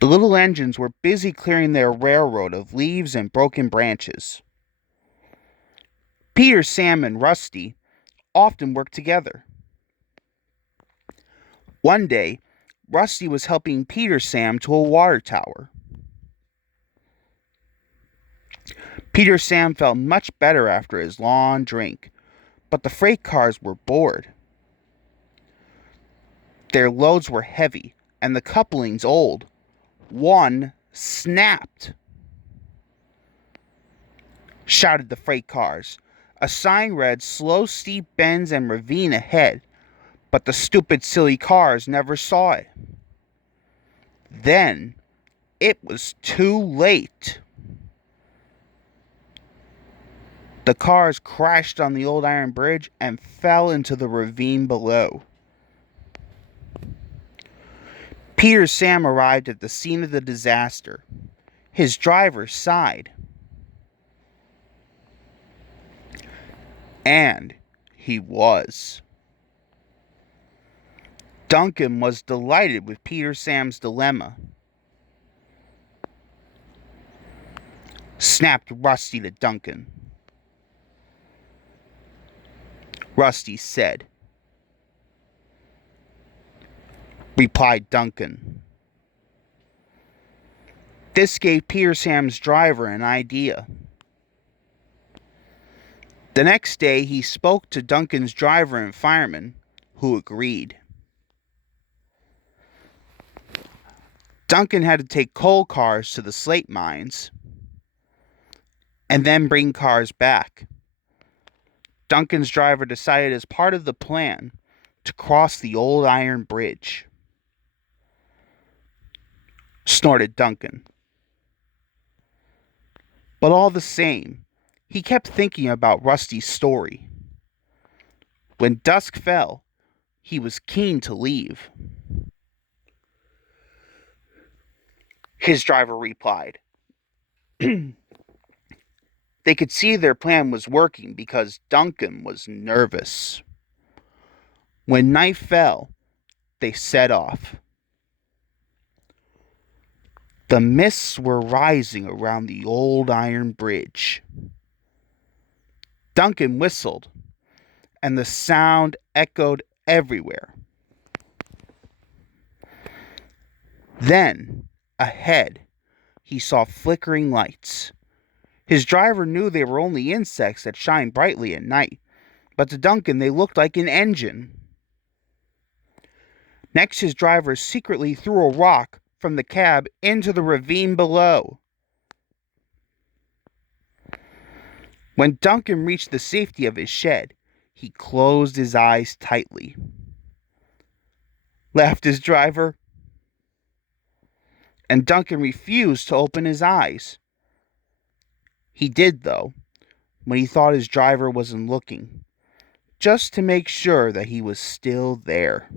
The little engines were busy clearing their railroad of leaves and broken branches. Peter, Sam, and Rusty often worked together. One day, Rusty was helping Peter Sam to a water tower. Peter Sam felt much better after his long drink, but the freight cars were bored. Their loads were heavy and the couplings old. One snapped, shouted the freight cars. A sign read slow steep bends and ravine ahead, but the stupid silly cars never saw it. Then it was too late. The cars crashed on the old iron bridge and fell into the ravine below. Peter Sam arrived at the scene of the disaster. His driver sighed. And he was. Duncan was delighted with Peter Sam's dilemma. Snapped Rusty to Duncan. Rusty said. Replied Duncan. This gave Peter Sam's driver an idea. The next day he spoke to Duncan's driver and fireman, who agreed. Duncan had to take coal cars to the slate mines and then bring cars back. Duncan's driver decided as part of the plan to cross the old iron bridge. Snorted Duncan. But all the same, he kept thinking about Rusty's story. When dusk fell, he was keen to leave. His driver replied. They could see their plan was working because Duncan was nervous. When night fell, they set off. The mists were rising around the old iron bridge. Duncan whistled, and the sound echoed everywhere. Then, ahead, he saw flickering lights. His driver knew they were only insects that shine brightly at night, but to Duncan they looked like an engine. Next, his driver secretly threw a rock from the cab into the ravine below. When Duncan reached the safety of his shed, he closed his eyes tightly. Laughed his driver. And Duncan refused to open his eyes. He did, though, when he thought his driver wasn't looking, just to make sure that he was still there.